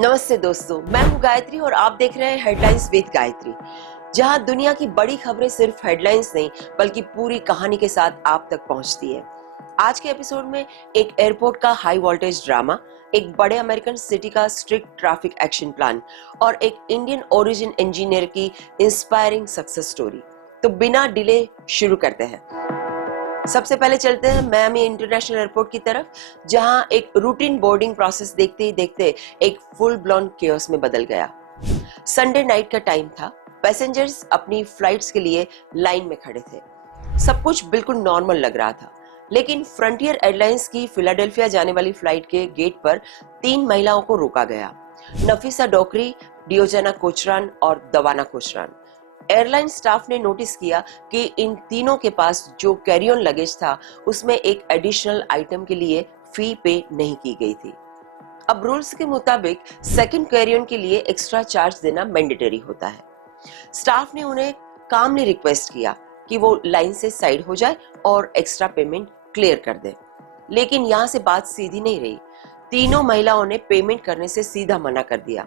नमस्ते दोस्तों, मैं हूं गायत्री और आप देख रहे हैं हेडलाइंस विद गायत्री, जहां दुनिया की बड़ी खबरें सिर्फ हेडलाइंस नहीं बल्कि पूरी कहानी के साथ आप तक पहुंचती है। आज के एपिसोड में एक एयरपोर्ट का हाई वोल्टेज ड्रामा, एक बड़े अमेरिकन सिटी का स्ट्रिक्ट ट्रैफिक एक्शन प्लान और एक इंडियन ओरिजिन इंजीनियर की इंस्पायरिंग सक्सेस स्टोरी। तो बिना डिले शुरू करते हैं। सबसे पहले चलते हैं मियामी इंटरनेशनल एयरपोर्ट की तरफ, जहां एक रूटीन बोर्डिंग प्रोसेस देखते ही देखते एक फुल ब्लोन केओस में बदल गया। संडे नाइट का टाइम था। पैसेंजर्स अपनी फ्लाइट्स के लिए लाइन में खड़े थे। सब कुछ बिल्कुल नॉर्मल लग रहा था, लेकिन फ्रंटियर एयरलाइंस की फिलाडेल्फिया जाने वाली फ्लाइट के गेट पर 3 महिलाओं को रोका गया। नफीसा डोकरी, डियोजना कोचरान और दवाना कोचरान। एयरलाइन स्टाफ ने नोटिस किया कि इन तीनों के पास जो कैरी ऑन लगेज था उसमें एक एडिशनल आइटम के लिए फी पे नहीं की गई थी। अब रूल्स के मुताबिक सेकंड कैरी ऑन के लिए एक्स्ट्रा चार्ज देना मैंडेटरी होता है। स्टाफ ने उन्हें कामली रिक्वेस्ट किया कि वो लाइन से साइड हो जाए और एक्स्ट्रा पेमेंट क्लियर कर दे, लेकिन यहाँ से बात सीधी नहीं रही। तीनों महिलाओं ने पेमेंट करने से सीधा मना कर दिया।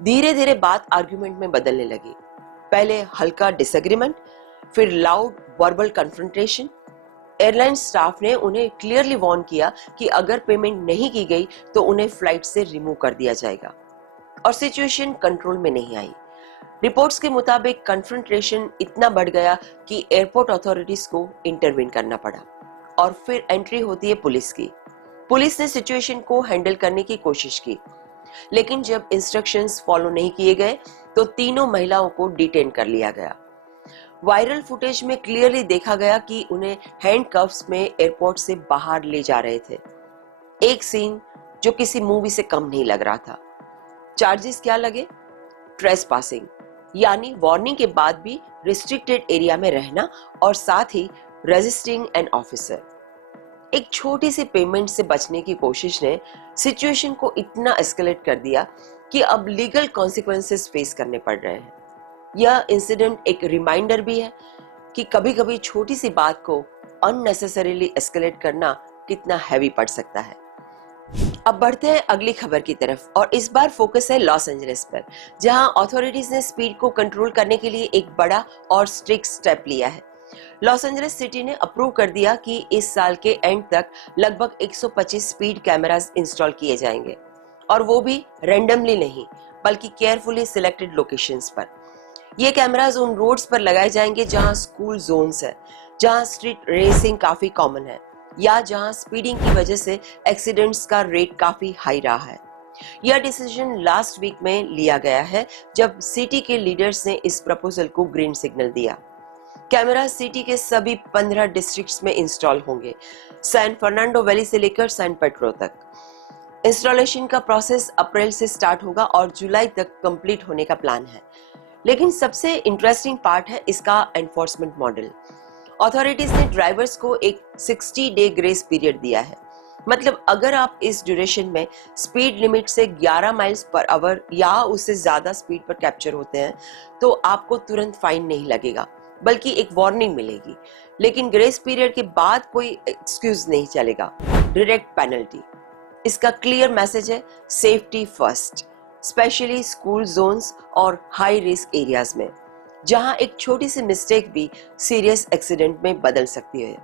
धीरे धीरे बात आर्ग्यूमेंट में बदलने लगी। पहले हल्का डिसएग्रीमेंट, फिर loud verbal confrontation. Airline staff ने उन्हें क्लियरली वार्न किया कि अगर पेमेंट नहीं की गई तो उन्हें फ्लाइट से रिमूव कर दिया जाएगा, और सिचुएशन कंट्रोल में नहीं आई। रिपोर्ट्स के मुताबिक कन्फ्रंटेशन इतना बढ़ गया कि एयरपोर्ट अथॉरिटीज को इंटरवीन करना पड़ा, और फिर एंट्री होती है पुलिस की। पुलिस ने सिचुएशन को हैंडल करने की कोशिश की, लेकिन जब इंस्ट्रक्शंस फॉलो नहीं किए गए तो तीनों महिलाओं को डिटेन कर लिया गया। वायरल फुटेज में क्लियरली देखा गया कि उन्हें हैंडकफ्स में एयरपोर्ट से बाहर ले जा रहे थे। एक सीन जो किसी मूवी से कम नहीं लग रहा था। चार्जेस क्या लगे? ट्रेसपासिंग, यानी वार्निंग के बाद भी रिस्ट्रिक्टेड एरिया में रहना, और साथ ही रेजिस्टिंग एन ऑफिसर। एक छोटी सी पेमेंट से बचने की कोशिश ने सिचुएशन को इतना एस्केलेट कर दिया कि अब लीगल कॉन्सिक्वेंसेस फेस करने पड़ रहे हैं। यह इंसिडेंट एक रिमाइंडर भी है कि कभी-कभी छोटी सी बात को अननेसेसरीली एस्केलेट करना कितना हैवी पड़ सकता है। अब बढ़ते हैं अगली खबर की तरफ, और इस बार फोकस है लॉस एंजलिस पर, जहां अथॉरिटीज ने स्पीड को कंट्रोल करने के लिए एक बड़ा और स्ट्रिक्ट स्टेप लिया है। लॉस एंजलिस सिटी ने अप्रूव कर दिया कि इस साल के एंड तक लगभग 125 स्पीड कैमरास इंस्टॉल किए जाएंगे, और वो भी रैंडमली नहीं बल्कि केयरफुली सिलेक्टेड लोकेशंस पर। ये कैमरास उन रोड्स पर लगाए जाएंगे जहां स्कूल जोन्स है, जहां स्ट्रीट रेसिंग काफी कॉमन है, या जहां स्पीडिंग की वजह से एक्सीडेंट्स का रेट काफी हाई रहा है। यह डिसीजन लास्ट वीक में लिया गया है, जब सिटी के लीडर्स ने इस प्रपोजल को ग्रीन सिग्नल दिया। कैमरा सिटी के सभी 15 डिस्ट्रिक्ट्स में इंस्टॉल होंगे, सैन फर्नांडो वैली से लेकर सैन पेड्रो तक। इंस्टॉलेशन का प्रोसेस अप्रैल से स्टार्ट होगा और जुलाई तक कंप्लीट होने का प्लान है। लेकिन सबसे इंटरेस्टिंग पार्ट है इसका एनफोर्समेंट मॉडल। अथॉरिटीज ने ड्राइवर्स को एक 60 डे ग्रेस पीरियड दिया है। मतलब अगर आप इस ड्यूरेशन में स्पीड लिमिट से 11 माइल्स पर आवर या उससे ज्यादा स्पीड पर कैप्चर होते हैं तो आपको तुरंत फाइन नहीं लगेगा, बल्कि एक वार्निंग मिलेगी। लेकिन ग्रेस पीरियड के बाद कोई एक्सक्यूज नहीं चलेगा, डायरेक्ट पेनल्टी। इसका क्लियर मैसेज है safety first, specially school zones और हाई रिस्क एरियाज में, जहां एक छोटी सी मिस्टेक भी सीरियस एक्सीडेंट में बदल सकती है।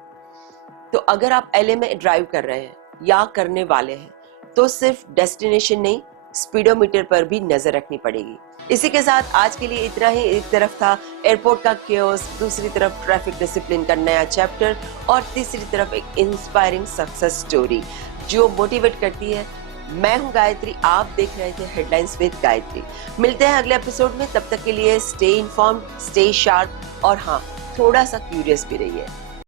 तो अगर आप एलए में ड्राइव कर रहे हैं या करने वाले हैं तो सिर्फ डेस्टिनेशन नहीं, स्पीडोमीटर पर भी नजर रखनी पड़ेगी। इसी के साथ आज के लिए इतना ही। एक तरफ था एयरपोर्ट का केओस, दूसरी तरफ ट्रैफिक डिसिप्लिन का नया चैप्टर, और तीसरी तरफ एक इंस्पायरिंग सक्सेस स्टोरी जो मोटिवेट करती है। मैं हूं गायत्री, आप देख रहे थे हेडलाइंस विद गायत्री। मिलते हैं अगले एपिसोड में, तब तक के लिए स्टे इन्फॉर्म्ड, स्टे शार्प, और हाँ, थोड़ा सा क्यूरियस भी रहिए।